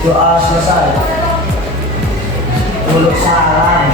Doa selesai. Dulu salam.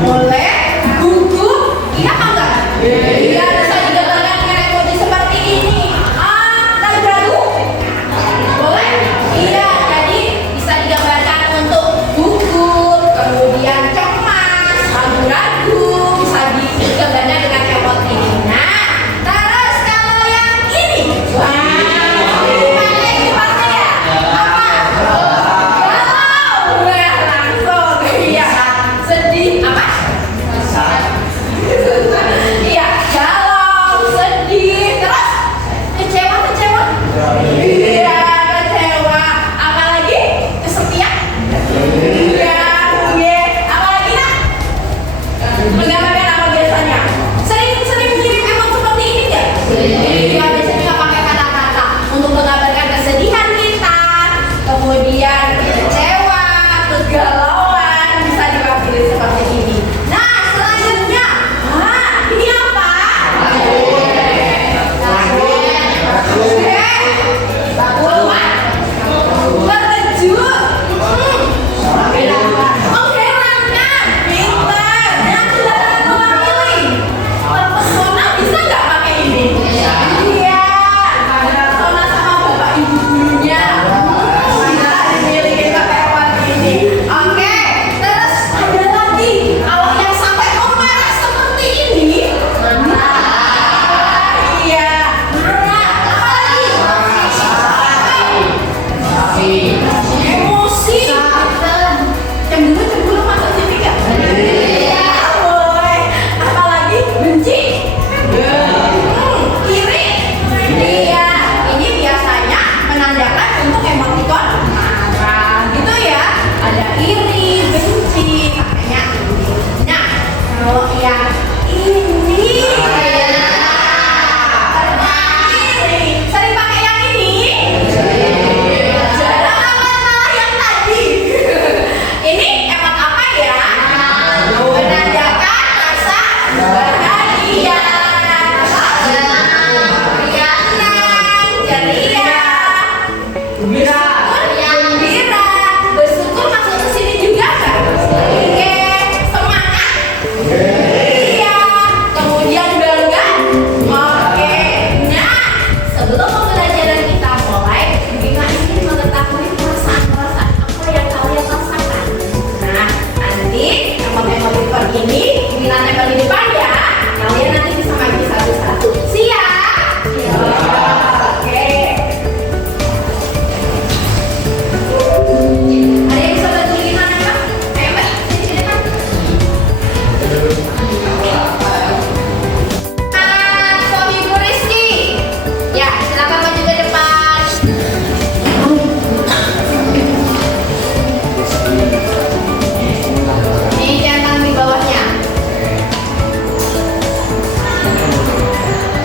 Boleh, gugup, iya apa enggak? Iya, bisa juga kalian dengan emoji seperti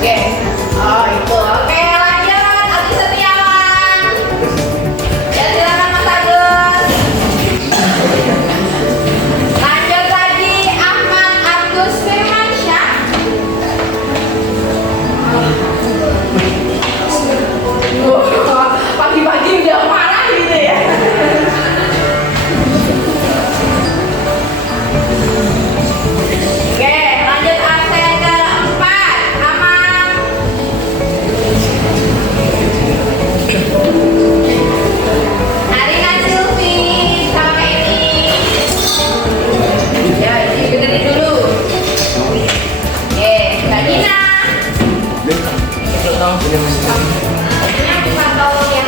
Oke. Oh itu. Oke lanjut. Agus Setiawan. Ya silakan Mas Agus. Lanjut lagi Ahmad Agus Firmansyah. Pagi-pagi udah marah gitu ya. Oke, lanjut absen keempat. Aman. Arina Silvi sama ini. Ya, dibenerin dulu. Oke, Mbak Nina. Ini aku pantau yang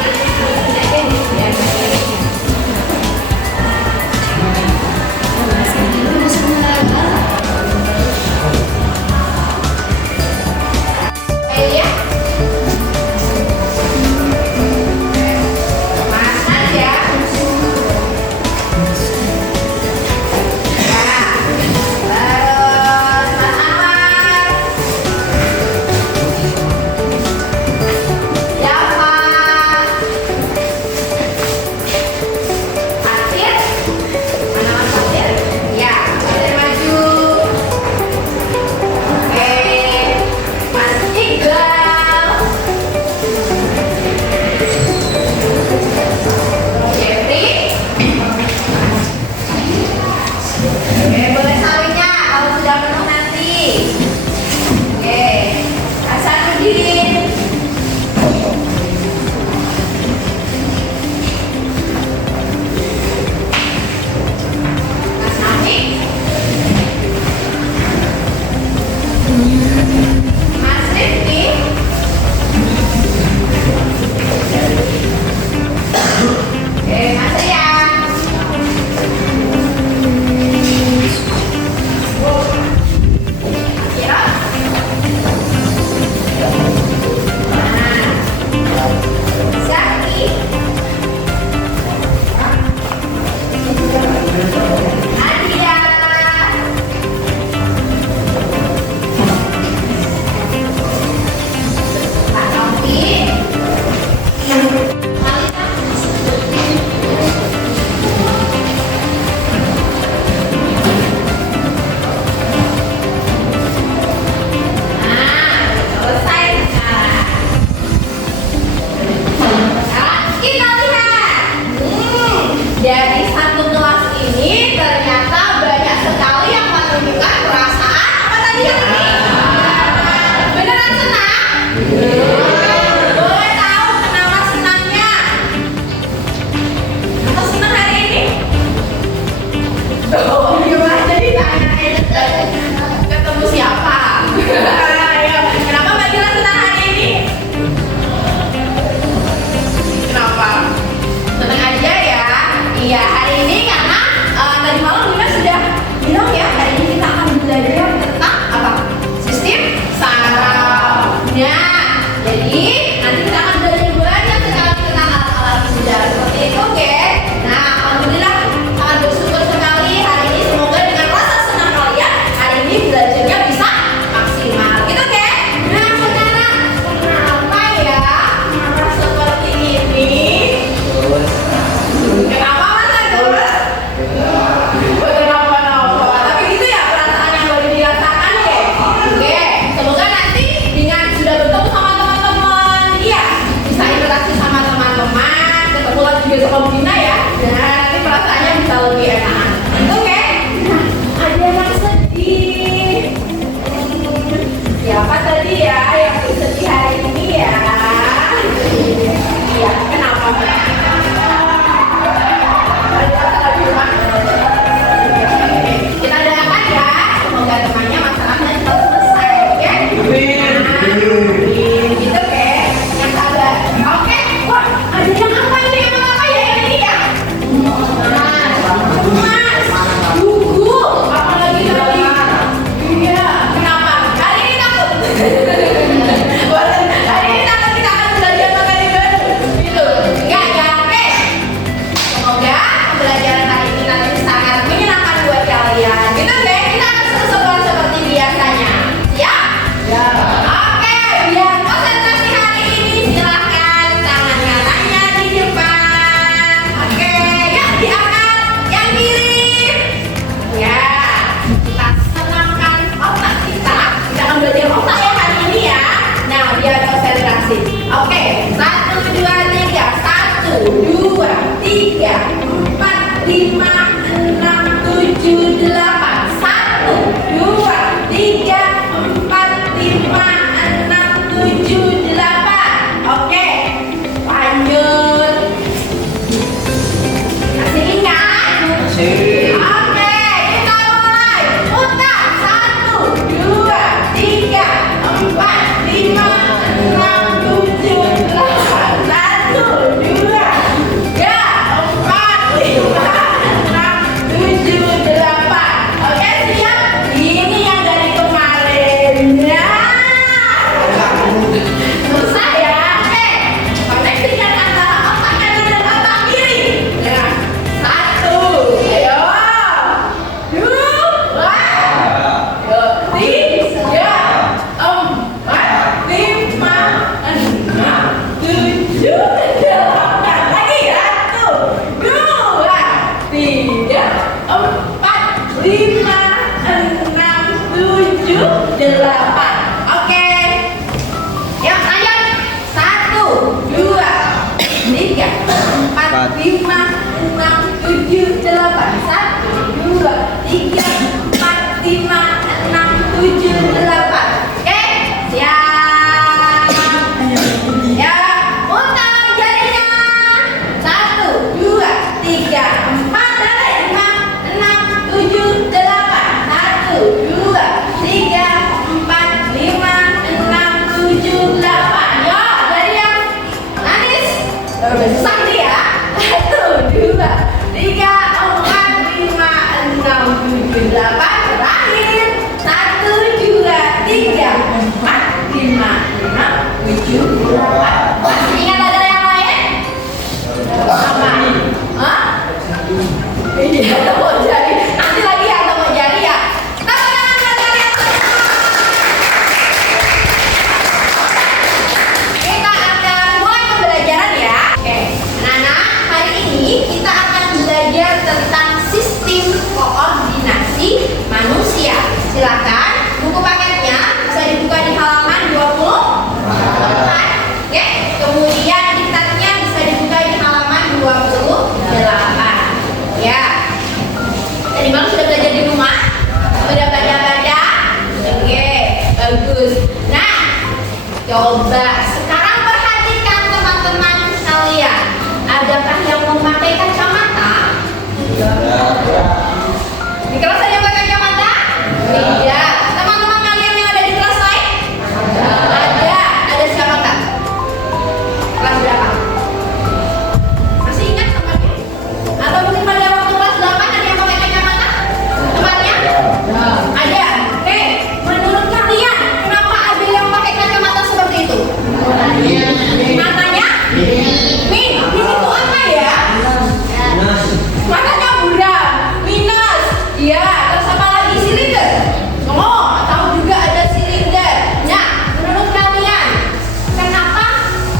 ya. Mas aja. Terus Mas Anwar. Java. Fatir. Mana Mas Fatir? Ya, Fatir maju. Oke. Mas Iqbal. Jeffrey. Oke, boleh sawinya kalau sudah penuh nanti. Oke, Hasanuddin. Mas Nafi. Mas Rifki. Oke, Mas Rian. Kira? Zaki. Adia. Pak Novi. Selesai sekarang. Sekarang kita lihat. Dari satu kelas ini ternyata banyak sekali yang menunjukkan perasaan apa tadi yang ini? Beneran senang? Boleh tahu kenapa senangnya? Atau senang hari ini? Oh, gimana jadi tanya ketemu siapa? Ayo, kenapa Mbak Dila senang hari ini? Kenapa? Senang aja ya. Iya, hari ini karena tadi malam Bunda sudah bilang ya, hari ini kita akan belajar tentang apa? Sistem saraf. Nah, jadi nanti kita akan belajar banyak sekali tentang alat-alat bunda seperti itu, oke? Nah, alhamdulillah sangat bersyukur sekali hari ini. Semoga dengan rasa senang kalian hari ini belajarnya bisa maksimal, gitu oke? Nah, sekarang kenapa ya? Kenapa seperti ini? Kenapa Mas Agus? Kenapa? Tapi gitu ya perasaan yang baru dirasakan ya. Oke, semoga nanti dengan sudah bertemu sama teman-teman, iya bisa interaksi sama teman-teman, ketemu lagi juga sama Bina ya. Dan nanti perasaannya bisa lebih enak. Oke. Nah, ada yang sedih. Siapa tadi ya yang sedih hari ini ya? Iya, kenapa? Kita doakan ya, semoga temannya masalahnya cepat selesai, oke? Gitu oke, yang sabar. Oke, wah ada yang apa ini? Emang apa ya yang ini ya? Mas, buku, apa lagi tadi? Iya, kenapa? Hari ini takut. Oke, 1, 2, 3. 1, 2, 3, 4, 5, 6, 7, 8. 1, 2, 3, 4, 5, 6, 7, 8. Oke, lanjut. Masih ingat? Masih. Oke, kita mulai. Putar. 1, 2, 3, 4, 5, 6, 7, 8. 1, 2, 3, 4, 5, 6, 7, 8. Oke, siap? Ini yang dari kemarin. Susah ya? Oke, koneksikan antara otak kanan dan otak kiri. Nah, 1, ayo. 2, 3, 4, 5, 6, 7, 8. Lagi 1, 2, 3, 4, 5, 6, 7, 8. Oke. Yuk lanjut. 1, 2, 3, 4, 5, 6, 7, 8. 1, 2, 3, 4, 5, 6, 7, 8. Oke, siap. Ya, putar jarinya. 1, 2, 3, 4, dan 5, 6, 7, 8. 1, 2, 3, 4, 5, 6, 7, 8. Yo, jari yang manis. Udah susah nih ya. 1, 2, 3, 4, 5, 6, 7, 8. Terakhir. 1, 2, 3, 4, 5, 6, 7, 8. Masih ingat ada yang lain? Apa? Hah? Iya, tepuk jari. Nanti lagi ya, tepuk jari ya. Tepuk tangan buat kalian semua. Kita akan mulai pembelajaran ya. Oke, anak-anak, hari ini kita akan belajar tentang sistem koordinasi manusia. Silakan, buku paketnya bisa dibuka di halaman 24. Oke, kemudian diktatnya bisa dibuka di halaman 28. Ya. Tadi malam sudah belajar di rumah? Sudah baca-baca? Oke, bagus. Nah, coba sekarang perhatikan teman-teman sekalian. Adakah yang memakai kacamata? Di kelas ada yang pakai kacamata? Tidak. Teman-teman kalian yang ada di kelas lain? Ada. Ada siapa kak? Kelas berapa? Masih ingat tempatnya? Atau mungkin pada waktu kelas 8 ada yang pakai kacamata? Tempatnya? Ada. Oke, menurut kalian kenapa ada yang pakai kacamata seperti itu? Matanya? Min itu apa ya? Matanya buram, minus. Iya, terus apa lagi? Silinder. Oh, tahu juga ada silinder. Nah, menurut kalian kenapa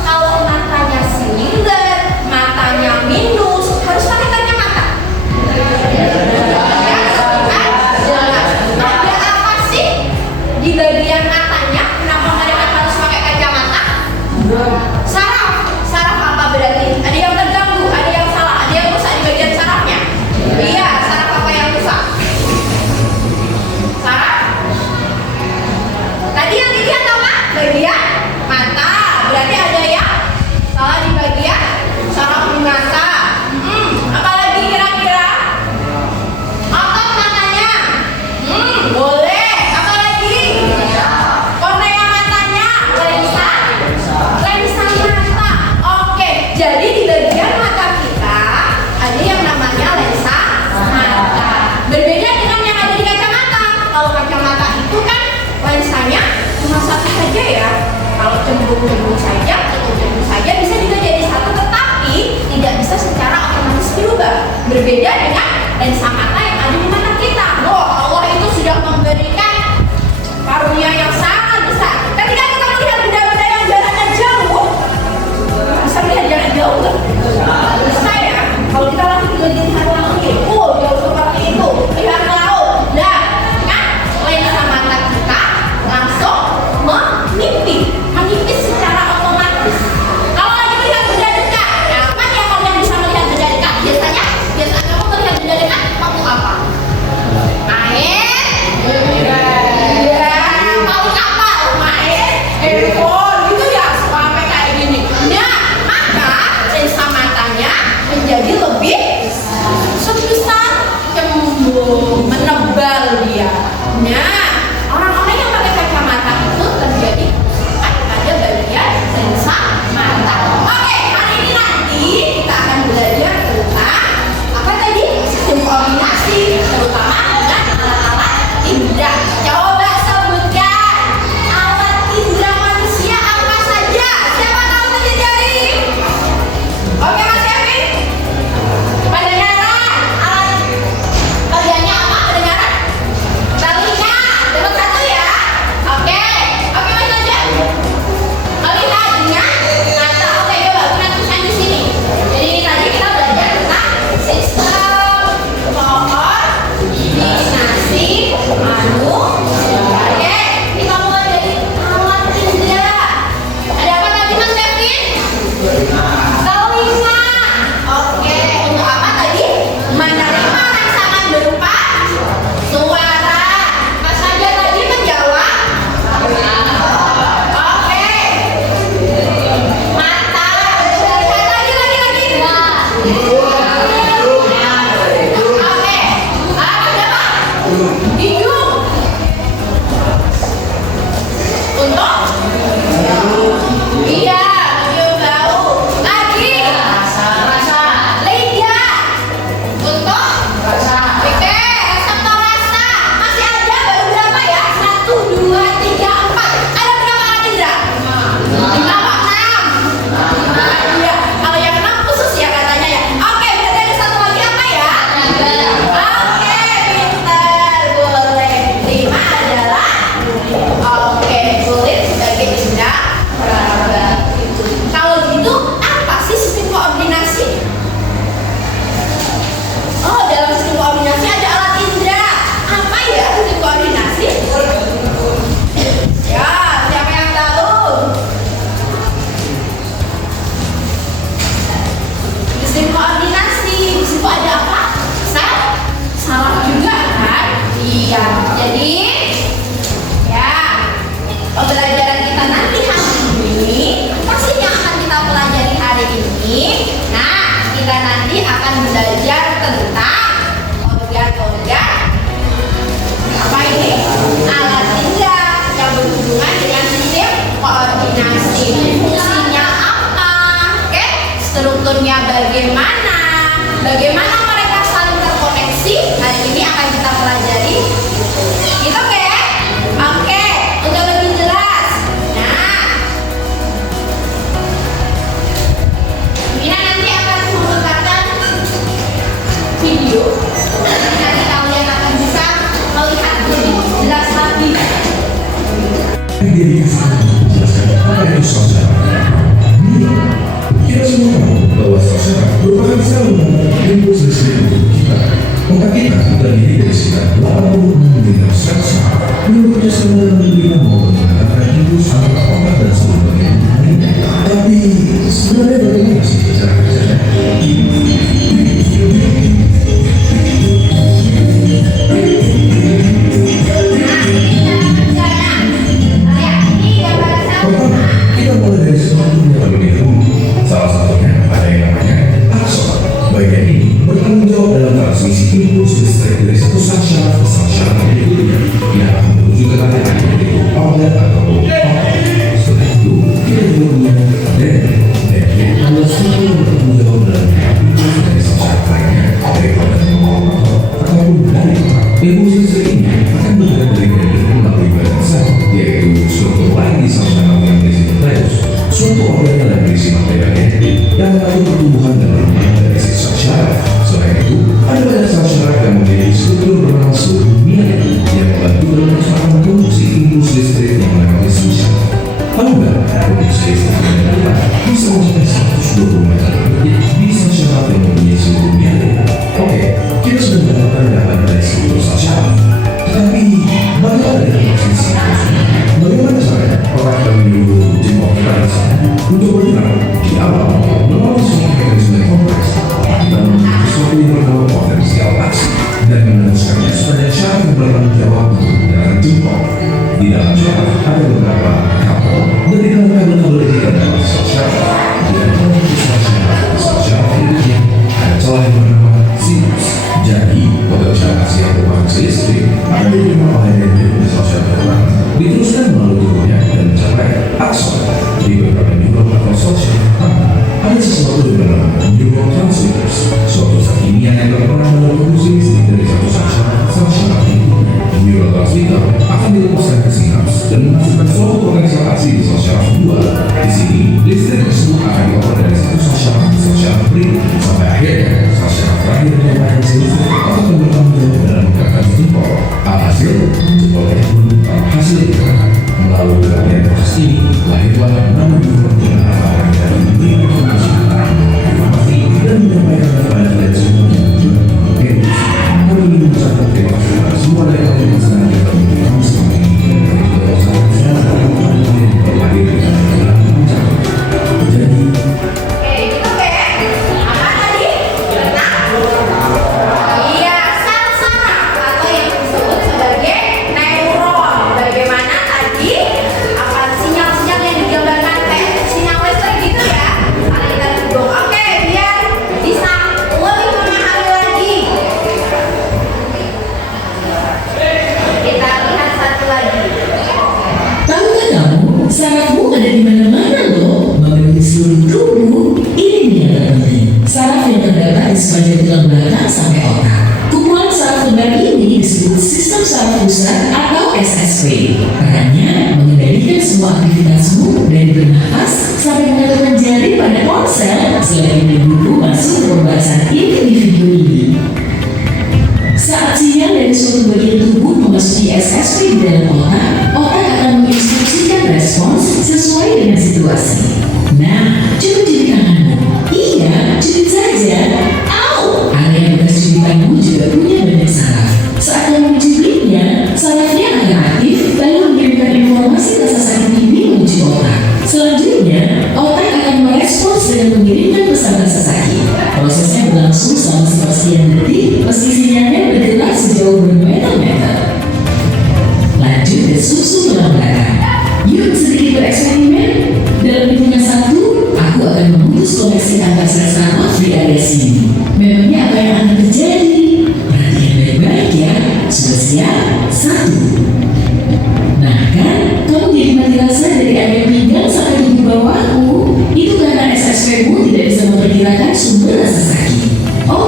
kalau matanya silinder, matanya minus harus pakai kacamata? Ya, kan? Jelas. Ada apa sih di bagian matanya? Kenapa mereka harus pakai kacamata? Saraf. Saraf apa berarti? Ada yang terganggu, ada yang salah, ada yang rusak di bagian sarafnya. Iya, saraf apa yang rusak? Saraf. Tadi yang dilihat apa? Bagian mata. Berarti ada yang salah di bagian saraf di mata. Apalagi kira-kira? Otot matanya. Boleh. Apalagi? Kornea matanya. Lensa. Lensa mata. Oke. Jadi di bagian mata kita ada yang namanya lensa mata. Berbeda dengan yang ada di kacamata. Kalau kacamata itu kan lensanya cuma satu saja ya. Kalau cembung saja atau cembung saja bisa juga jadi satu, tetapi tidak bisa secara otomatis berubah. Berbeda dengan lensa mata yang ada di mata kita. Oh, Allah itu sudah memberikan karunia yang sangat besar. Ketika kita melihat benda-benda yang jaraknya jauh, bisa melihat jarak jauh kan? Bisa ya. Kalau kita langsung lihat laut, oh jauh seperti itu. Lihat laut. Nah, kan lensa mata kita langsung menipis secara otomatis. Bagaimana mereka saling terkoneksi, hari ini akan kita pelajari. Gitu oke? Oke, untuk lebih jelas. Nah, Mina nanti akan membukakan video. Nanti kalian akan bisa melihat lebih jelas lagi. Apa itu sosial? Kita semua tahu bahwa sosial merupakan saluran impuls listrik tubuh kita. Otak kita terdiri dari sekitar 86 miliar sel saraf. Menurutnya semua memberikan maupun mengatakan impuls antara otak dan seluruh bagian tubuh lainnya. Tapi sebenarnya bagaimana sih cara kerjanya? Pertama, kita mulai dari sesuatu yang terlebih dahulu. Salah satunya ada yang namanya akson. Bagian ini bertanggung jawab dalam transmisi impuls listrik dari satu sel syaraf ke sel syaraf berikutnya yang akan menuju ke layanan yaitu outlet atau otak. Setelah itu, kita juga punya dendrit. Dendrit adalah sel yang bertanggung jawab dalam impuls dari sel syaraf lainnya dari organ motor ataupun dari otak. Impuls listrik ini akan bergerak dari dendrit melalui badan sel, yaitu struktur lain di sel syaraf yang berisi nukleus, suatu organ yang berisi material dendrit yang mengatur pertumbuhan dan perkembangan dari si sel syaraf. Selain itu, ada banyak sel syaraf yang memiliki struktur bernama struktur mielin yang membantu dalam melaksanakan konduksi impuls listrik yang melewati sel syaraf. Tahu nggak, konduksi listrik yang dilakukan bisa mencapai 120 meter per detik di sel syaraf yang mempunyai struktur mielin. Oke, kita sudah mendapatkan gambaran dari struktur sel syaraf. Tetapi, bagaimana dengan posisi impuls? Bagaimana caranya orang yang menyuruh jempol kita untuk bergerak di awal melalui sebuah mekanisme yang kompleks? Kita memiliki sesuatu yang bernama potensial aksi dan meneruskannya supaya syaraf yang bertanggung jawab untuk menggerakkan jempol. Di dalam syaraf ada beberapa kabel dan di dalam kabel ini adalah sel syaraf. Di antara sel syaraf di sel syaraf berikutnya ada celah yang bernama sinus. Jadi, potensial aksi yang berfungsi listrik akan diterima oleh dendrit di sel syaraf terbang, diteruskan melalui tubuhnya dan mencapai akson. Di beberapa neuron atau sel syaraf ada sesuatu yang bernama neurotransmitters, suatu zat kimia yang berperan dalam produksi listrik dari satu sel syaraf ke sel syaraf berikutnya. Neurotransmitter akan dilepaskan ke sinaps dan menghasilkan suatu potensial aksi di sel syaraf kedua. Di sini, listrik tersebut akan dioper dari satu sel syaraf ke sel syaraf berikutnya sampai akhirnya sel syaraf terakhir menyampaikan listrik atau bertanggung jawab dalam menggerakkan jempol. Alhasil, jempol tersebut hasil gerakan. Melalui berbagai proses ini, lahirlah nama neuron yang akan dalam memberi informasi dan menyampaikan kepada kalian semuanya. Kami ingin mengucapkan terima kasih kepada semua dari kalian yang sedang kita mengikuti selama ini dan kami juga sangat senang dan kalian yang berhadir di dalam acara. Jadi, Iya, sel saraf atau yang disebut sebagai neuron. Bagaimana tadi akan sinyal-sinyal yang digambarkan kayak sinyal listrik gitu ya. Karena kita duduk. Oke, biar bisa lebih memahami lagi. Kita lihat satu lagi. Tahukah kamu, sarafmu ada di mana-mana loh, memenuhi seluruh tubuh. Ini dia terpenting, saraf yang terdapat di sepanjang tulang belakang sampai otak. Kumpulan saraf lebar ini disebut sistem saraf pusat atau SSP. Perannya mengendalikan semua aktivitasmu dari bernafas sampai menentukan jari pada ponsel selain menunggu masuk ke pembahasan individu ini. Saat sinyal dari suatu bagian tubuh memasuki SSP di dalam otak, otak akan menginstruksikan respons sesuai dengan situasi. Nah, coba jepit tanganmu. Iya, jepit saja. Au! Area bekas jepitanmu juga punya banyak saraf. Saat kamu menjepitnya, sarafnya akan aktif lalu mengirimkan informasi rasa sakit ini menuju otak. Selanjutnya, otak akan merespons dengan mengirimkan pesan rasa sakit. Prosesnya berlangsung selama sepersekian detik meski sinyalnya bergerak sejauh bermeter-meter. Lanjut ke susu tulang belakang. Yuk sedikit bereksperimen. Dalam hitungan 1, aku akan memutus koneksi antar sel saraf di area sini. Memangnya apa yang akan terjadi? Perhatian baik-baik ya. Sudah siap? 1. Nah kan, kamu jadi mati rasa dari area pinggang sampai tubuh bawahmu. Itu karena SSP-mu tidak bisa memperkirakan sumber rasa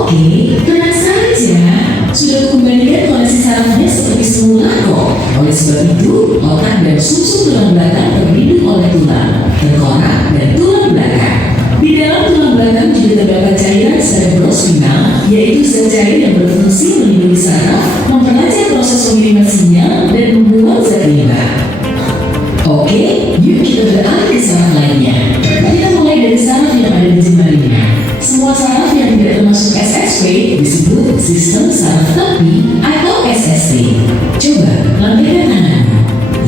Oke, tenang saja. Sudah kembalikan koneksi sarafnya seperti semula kok. Oleh sebab itu, otak dan sumsum tulang belakang terlindung oleh tulang, tengkorak, dan tulang belakang. Di dalam tulang belakang juga terdapat cairan cerebrospinal, yaitu zat cair yang berfungsi melindungi saraf, memperlancar proses pengiriman sinyal, dan membuang zat limbah. Oke, yuk kita beralih ke saraf lainnya. Kita mulai dari saraf yang ada di jemarinya. Semua saraf yang tidak termasuk SSP disebut sistem saraf tepi atau SST. Coba lambaikan tanganmu.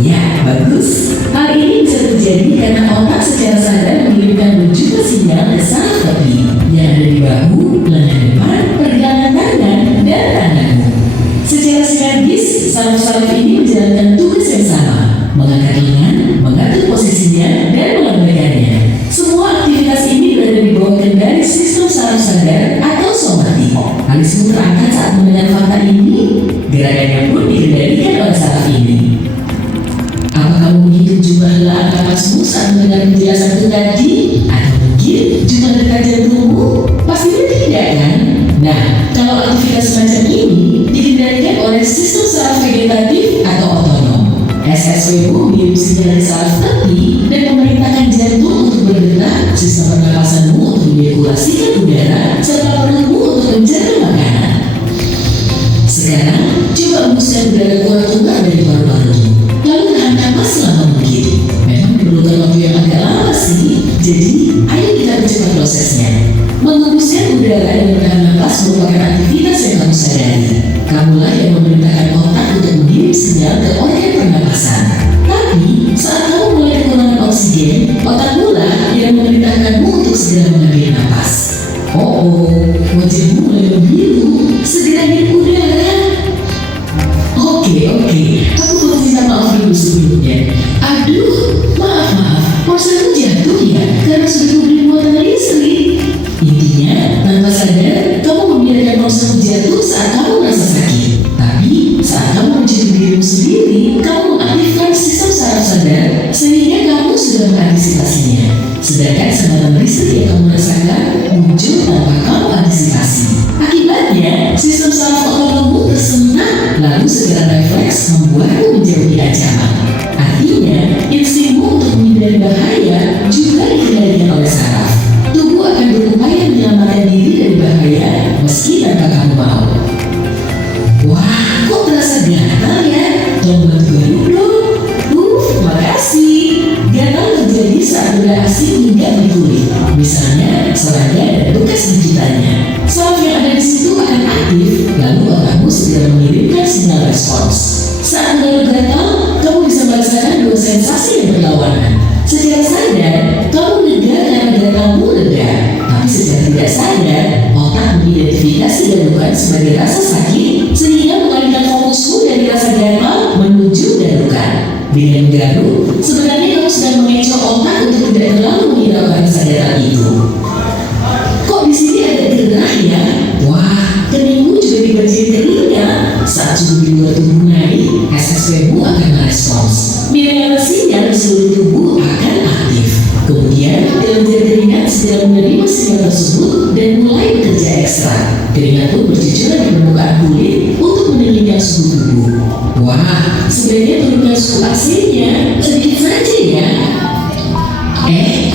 Ya, bagus. Hal ini bisa terjadi karena otak secara sadar mengirimkan berjuta sinyal ke saraf tepi yang ada di bahu, lengan depan, pergelangan tangan, dan tanganmu. Secara sinergis, saraf-saraf ini menjalankan tugas yang sama, mengangkat lengan, mengatur posisinya, dan melambaikannya. Semua aktivitas ini berada di bawah kendali sistem saraf sadar atau somatik. Alismu terangkat saat mendengar fakta ini, gerakannya pun dikendalikan oleh saraf ini. Apa kamu menghitung jumlah helaan napasmu saat mendengar penjelasanku tadi? Atau mungkin jumlah detak jantungmu? Pastinya tidak kan? Nah, kalau aktivitas semacam ini dikendalikan oleh sistem saraf vegetatif atau otonom. SSW mengirim sinyal ke saraf tepi dan memerintahkan jantung untuk berdetak, sistem pernapasanmu untuk menyirkulasikan udara, serta perutmu untuk mencerna makanan. Sekarang, coba hembuskan udara keluar dari paru-parumu. Lalu tahan napas selama mungkin. Memang diperlukan waktu yang agak lama sih, jadi ayo kita percepat prosesnya. Menghembuskan udara dan menahan napas merupakan aktivitas yang kamu sadari. Kamulah yang memerintahkan otak untuk mengirim sinyal ke organ pernapasan. Tapi, saat kamu mulai kekurangan oksigen, otak pula yang memerintahkanmu untuk segera mengambil napas. Wajahmu mulai membiru. Segera hirup udara. Oke, aku mau minta maaf dulu sebelumnya. Aduh, maaf, porselku jatuh ya, karena sudah membeli muatan listrik. Intinya, tanpa sadar, kamu membiarkan porselku jatuh saat kamu merasa sakit. Tapi, saat kamu mencuci dirimu sendiri, kamu mengaktifkan sistem saraf sadar, sehingga kamu sudah mengantisipasinya. Sedangkan sambatan listrik yang kamu rasakan muncul tanpa kamu antisipasi. Akibatnya, sistem saraf otonommu tersentak, lalu segera refleks membuatmu menjauhi ancaman. Artinya, instingmu untuk menghindari bahaya juga dikendalikan oleh saraf. Tubuh akan berupaya menyelamatkan diri dari bahaya meski tanpa kamu mau. Wah, kok terasa gatal ya? Tolong bantu garuk dong. Makasih. Gatal terjadi saat benda asing hingga di kulit. Misalnya, serangga dan bekas gigitannya. Saraf yang ada di situ akan aktif, lalu otakmu segera mengirimkan sinyal respons. Saat gatal, kamu bisa merasakan dua sensasi yang berlawanan. Secara sadar, kamu lega karena gatalmu reda. Tapi secara tidak sadar, otak mengidentifikasi garukan sebagai rasa sakit, sehingga mengalihkan fokusmu dari rasa gatal menuju garukan. Dengan garuk, sebenarnya kamu sedang mengecoh otak untuk tidak terlalu menghiraukan kesadaran itu. Kok di sini ada gerah ya? Wah, keningmu juga dibanjiri keringat. Saat suhu di luar tubuh naik, SSW-mu akan merespons. Miliaran sinyal di seluruh tubuh akan aktif. Kemudian, kelenjar keringat segera menerima sinyal tersebut dan mulai bekerja ekstra. Keringat pun bercucuran di permukaan kulit untuk meninggikan suhu tubuh. Wah, sebenarnya turunkan suhu AC-nya sedikit saja ya.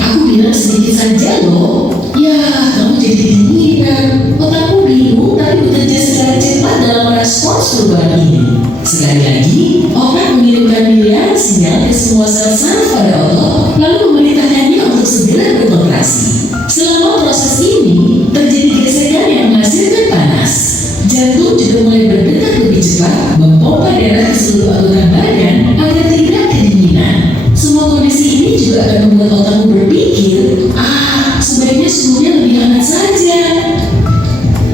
Aku bilang sedikit saja loh. Ya, kamu jadi dinginan. Otakmu bingung tapi bekerja secara cepat dalam merespons perubahan ini. Sekali lagi, otak mengirimkan miliaran sinyal ke semua sel saraf pada otot, lalu memerintahkannya untuk segera beroperasi. Selama proses ini, terjadi gesekan yang menghasilkan panas. Jantung juga mulai berdetak lebih cepat, memompa darah ke seluruh organ badan agar tidak kedinginan. Semua kondisi ini juga akan membuat otakmu berpikir, sebaiknya suhunya lebih hangat saja.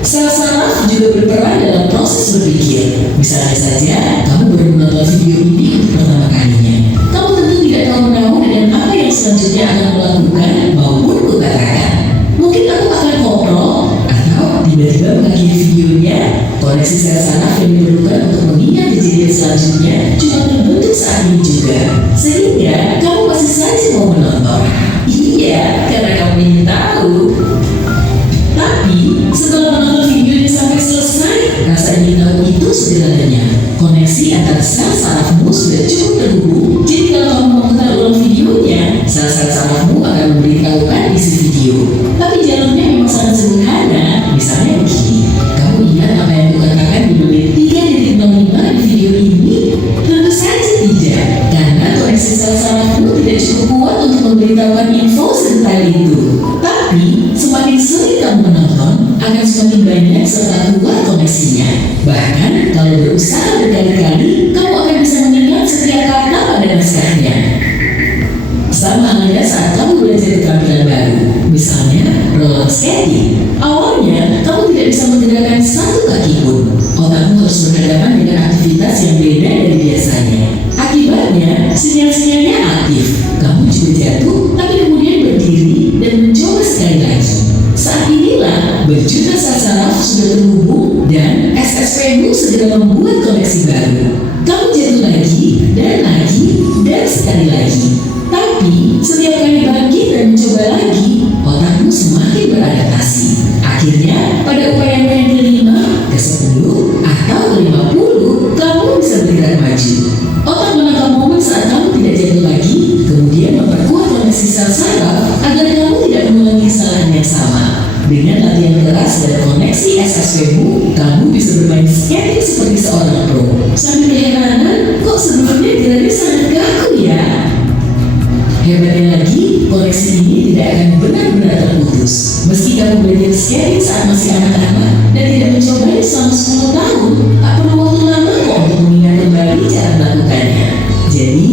Sel saraf juga berperan dalam proses berpikir. Misalnya saja, kamu baru menonton video ini untuk pertama kalinya. Kamu tentu tidak tahu menahu dengan apa yang selanjutnya akan melakukan maupun kukatakan. Mungkin aku akan ngobrol, atau tiba-tiba mengakhiri videonya. Koneksi sel saraf yang diperlukan untuk mengingat kejadian selanjutnya cuma terbentuk saat ini juga. Sehingga kamu masih saja mau menonton. Iya, karena kamu ingin tahu. Tapi setelah menonton video koneksi antar sel sarafmu sudah cukup terhubung. Jadi kalau kamu mau putar ulang videonya, sel-sel sarafmu akan memberitahukan isi video. Tapi jalannya memang sangat sederhana. Misalnya begini, kamu ingat apa yang kukatakan di menit 3.05 di video ini? Tentu saja tidak, karena koneksi sel sarafmu tidak cukup kuat untuk memberitahukan info sedetail itu. Tapi, semakin sering kamu menonton, akan semakin banyak serta kuat koneksinya. Bahkan, kalau berusaha berkali-kali, kamu akan bisa mengingat setiap kata pada naskahnya. Sama halnya saat kamu belajar keterampilan baru, misalnya roller skating. Awalnya, kamu tidak bisa menggerakkan satu kaki pun. Otakmu harus berhadapan dengan aktivitas yang beda dari biasanya. Akibatnya, sinyal-sinyalnya aktif. Kamu juga jatuh, tapi kemudian berdiri dan mencoba sekali lagi. Saat inilah, berjuta sel saraf sudah terhubung dan SSP-mu segera membuat koneksi baru. Kamu jatuh lagi, dan sekali lagi. Tapi, setiap kali bangkit dan mencoba lagi, otakmu semakin beradaptasi. Akhirnya, pada upaya yang kelima, ke-10, atau ke-50, kamu bisa bergerak maju. Otak menangkap momen saat kamu tidak jatuh lagi, kemudian memperkuat koneksi sel saraf agar kamu tidak mengulangi kesalahan yang sama. Dengan latihan keras dan koneksi SSP-mu, kamu bisa bermain skating seperti seorang pro. Sambil keheranan, kok sebelumnya geraknya sangat kaku ya? Hebatnya lagi, koneksi ini tidak akan benar-benar terputus. Meski kamu belajar skating saat masih anak-anak dan tidak mencobanya selama 10 tahun, tak perlu waktu lama kok untuk mengingat kembali cara melakukannya. Jadi,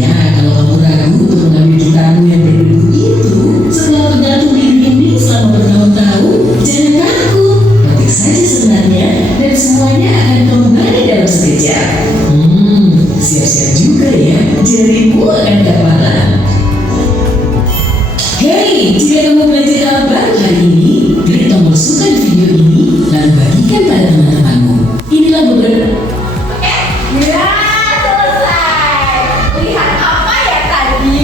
ya kalau kamu ragu untuk mengambil gitarmu yang berdebu itu setelah bergantung di dinding selama bertahun-tahun, jangan takut. Petik saja sebenarnya dan semuanya akan kembali dalam sekejap. Siap-siap juga ya, jarimu akan kepalan. Hey, jika kamu belajar hal baru hari ini, klik tombol suka di video ini, lalu bagikan pada teman-temanmu. Inilah beberapa... Oke, ya selesai. Lihat apa ya tadi?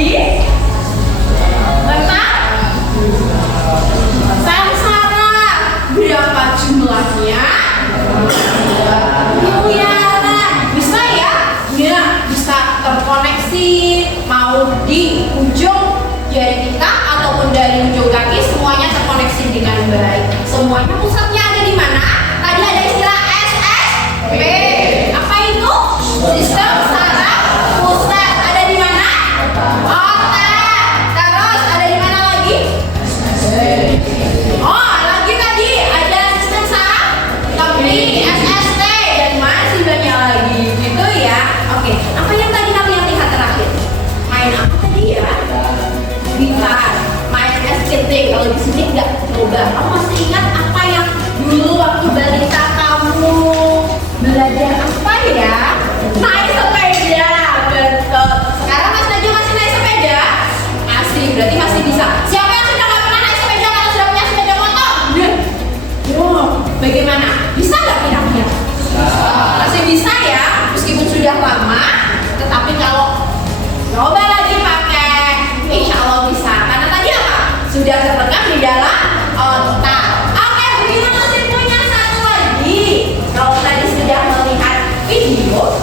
Tentang sel saraf. Berapa jumlahnya? Miliaran. Bisa ya? Ya, bisa terkoneksi. Mau di ujung jari kita ataupun dari ujung kaki, semuanya terkoneksi dengan baik. Semuanya pusatnya ada di mana? Tadi ada istilah SSP. Apa itu? Sistem saraf pusat. Ada di mana? Otak. Terus ada di mana lagi? Oh, lagi tadi ada sistem saraf tapi SST. Dan masih banyak lagi gitu ya. Oke, apa yang tadi kalian lihat terakhir? Main apa tadi ya? Gitar, main skating. Kalau di sini nggak coba. Kamu masih ingat apa yang dulu waktu balita kamu belajar apa ya? Naik sepeda, betul. Sekarang Mas Najwa masih naik sepeda? Masih, berarti masih bisa. Siapa yang sudah nggak pernah naik sepeda kalau sudah punya sepeda motor? Yo, bagaimana? Bisa nggak kira-kira? Masih bisa ya, meskipun sudah lama. Tetapi kalau coba lagi pakai, insya Allah bisa. Karena tadi apa? Sudah terekam di dalam otak. Oke, bagaimana sirkuitnya satu lagi? Kalau tadi sudah melihat video,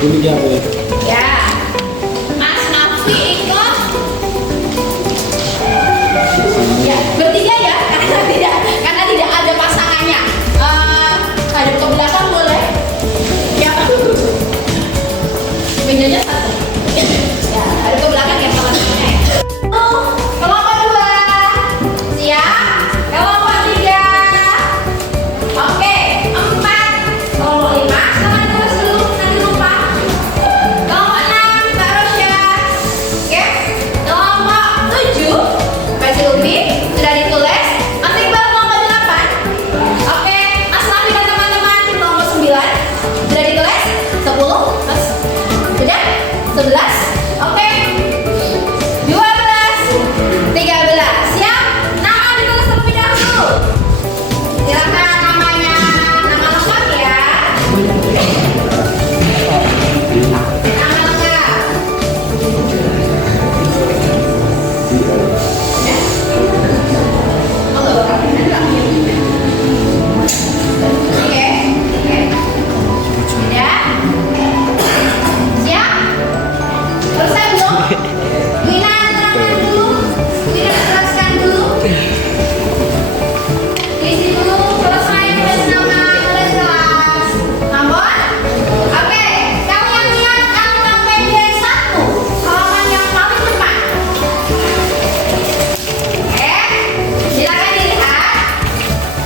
Ini siapa ya? Ya, Mas Nafi ikut. Ya, bertiga ya, karena tidak ada pasangannya. Hadap ke belakang boleh. Ya, mejanya satu. Ya, hadap ke belakang ya pasangannya. Kelompok dua, siap. Kelompok tiga, oke. Empat, kelompok lima, tangan terus dulu, nanti lupa. Kelompok enam, Mbak Rosya. Oke. Kelompok tujuh, Mbak Silvi, sudah ditulis. Mas Iqbal kelompok delapan. Oke, Mas Nafi dan teman-teman kelompok sembilan, sudah ditulis. 10, Mas. Sudah? 11. Oke. 12, 13. Siap? Nama ditulis terlebih dahulu. Silakan namanya, nama lengkap ya. Nama lengkap. Oke. Ya. Siap? Selesai belum? Wina terangkan dulu. Wina jelaskan dulu. Isi dulu. Selesai tulis nama, tulis kelas. Namun, oke. Kamu yang lihat angka pendek 1, halaman yang paling depan. Oke. Silakan dilihat.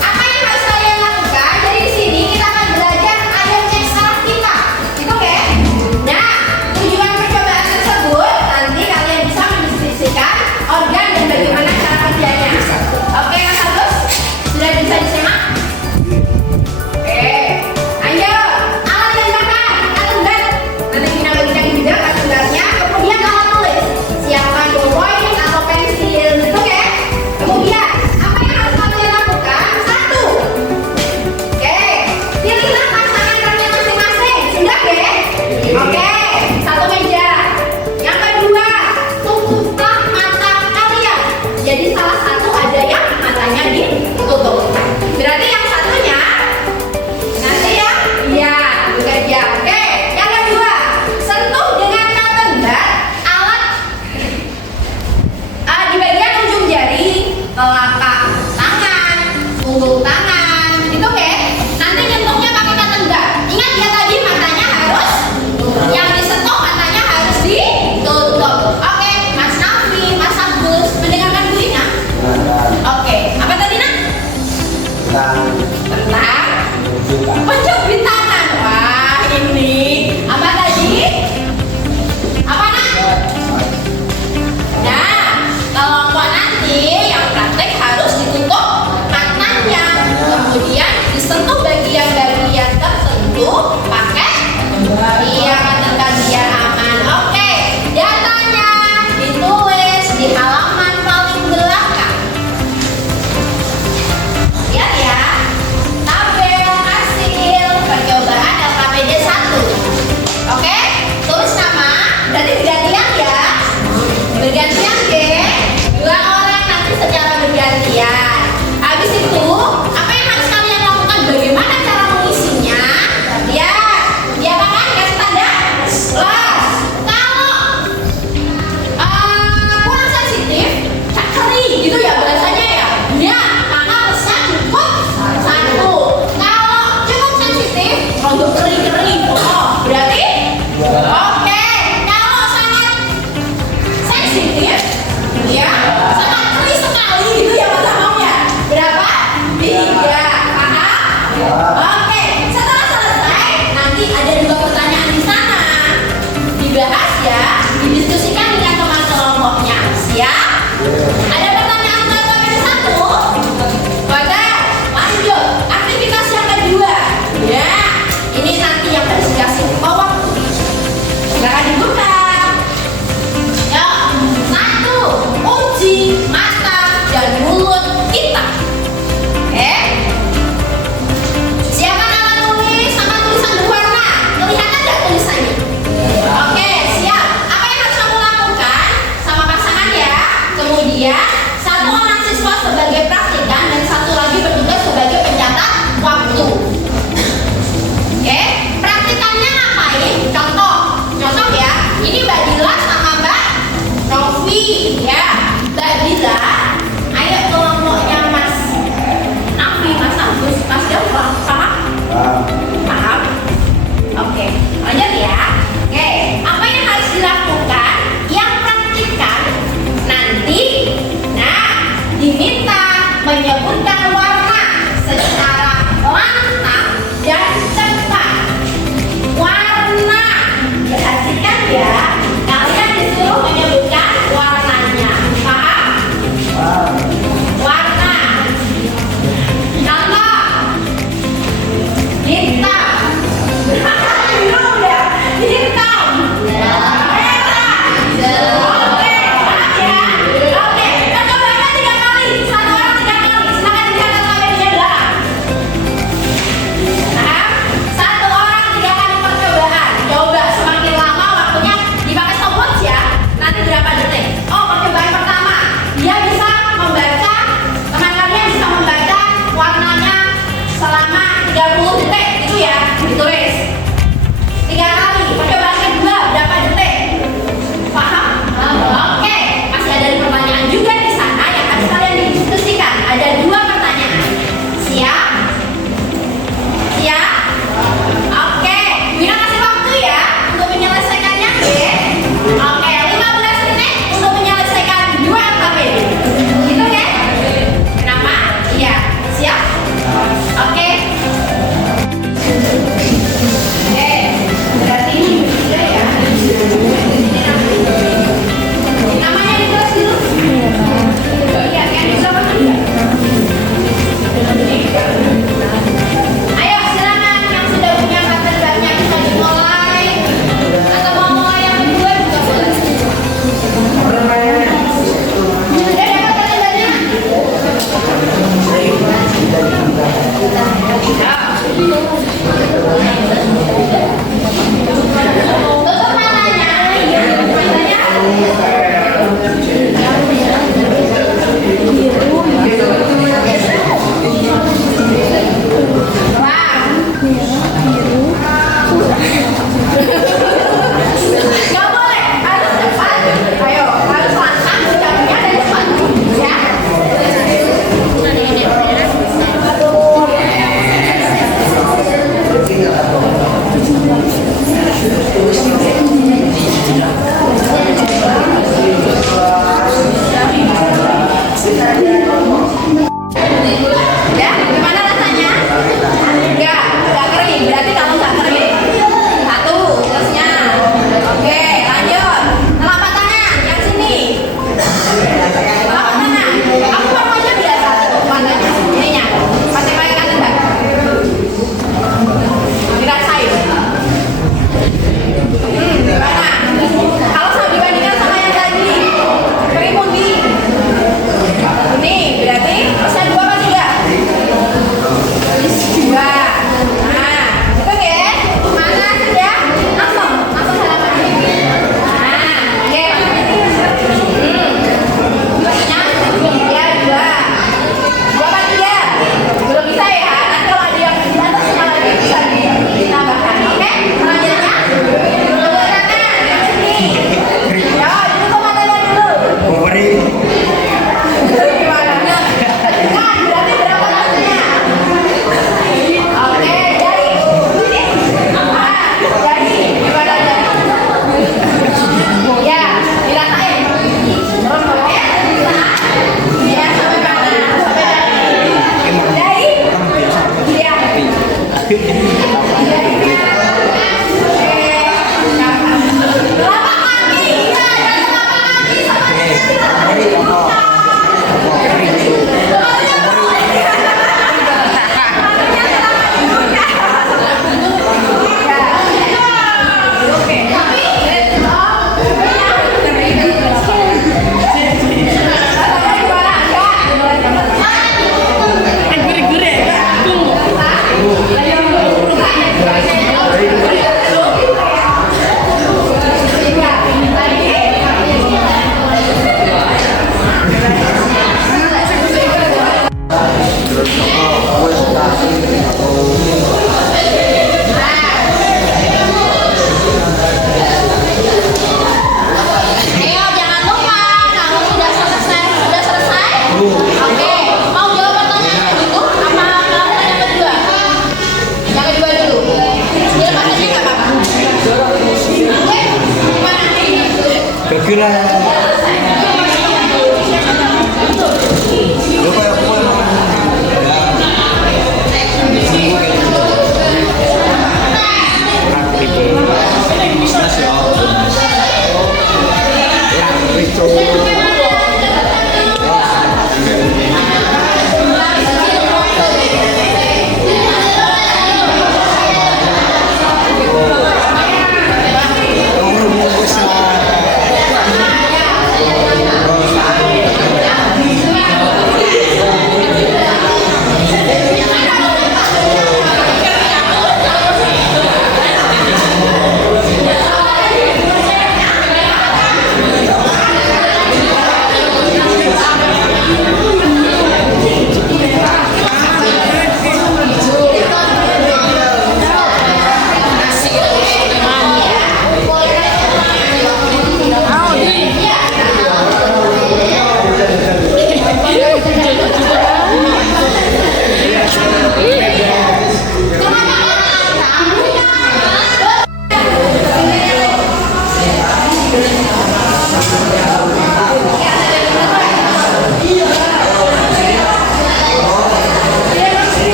Apa yang harus kalian lakukan? Jadi di sini kita akan belajar ayat cek saraf kita. Itu oke? Nah, tujuan percobaan tersebut nanti kalian bisa mendeskripsikan organ dan bagaimana cara kerjanya. Oke, Mas Agus? Sudah bisa disimak? Oke. Ayo, alat yang dipakai, kalender. Nanti kita bagikan juga kalendernya. Kemudian alat tulis. Siapkan ballpoint atau pensil. Gitu oke? Kemudian, apa yang harus kalian lakukan? 1. Oke, pilihlah pasangan rambut masing-masing. Sudah oke? Oke, satu meja. Yang kedua, tutuplah mata kalian. Jadi salah satu ada yang matanya ditutup. Berarti yang satunya nanti ya, iya bekerja. Oke, yang kedua, sentuh dengan kalender alat di bagian ujung jari, telapak tangan, punggung tangan, itu oke. Nanti nyentuhnya pakai kalender. Ingat ya tadi matanya harus yang disentuh matanya harus ditutup. Oke, Mas Nafi, Mas Agus, mendengarkan Bu Ina? Oke, apa tadi nak? Tentang penjepit tangan. Wah, ini apa tadi? Apa nak? Nah, kelompok nanti yang praktek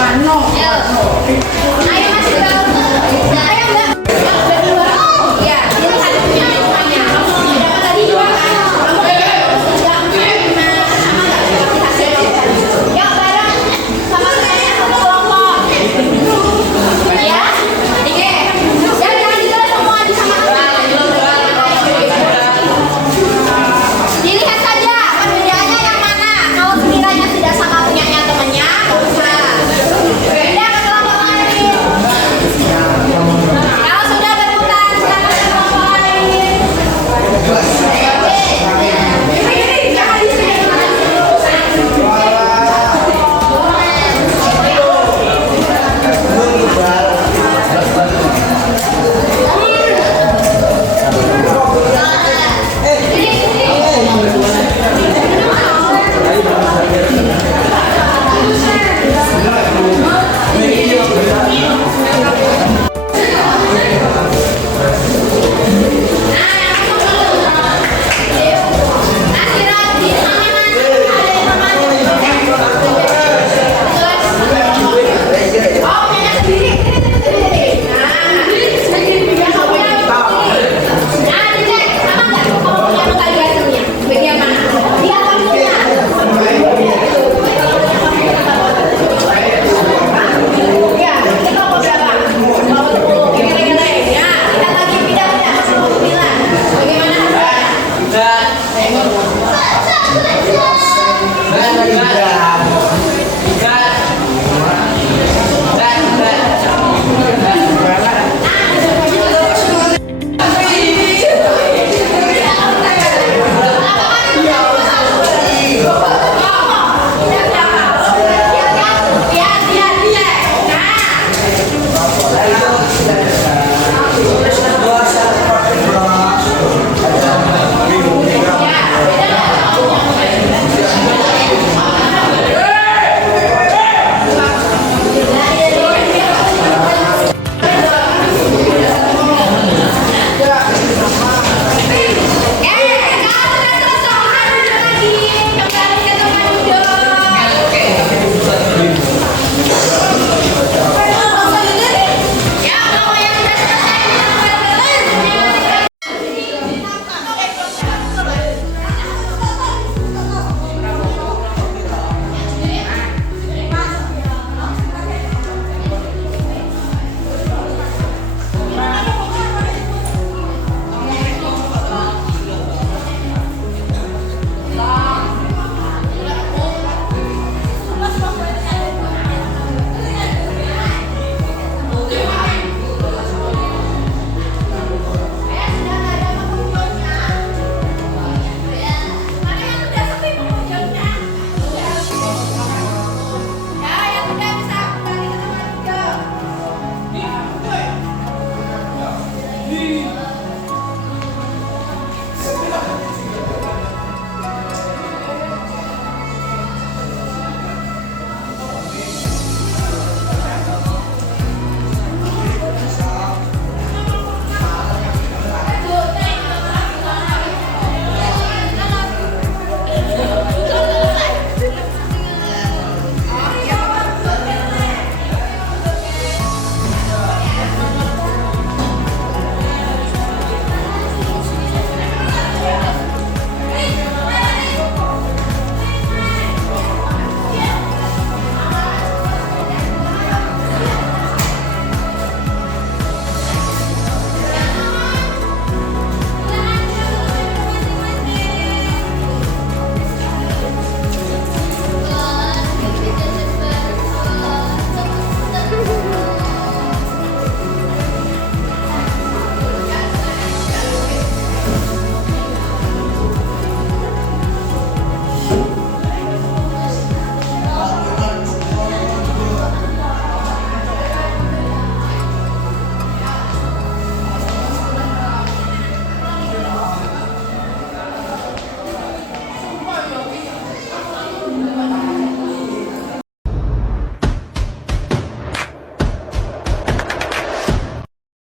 Warno.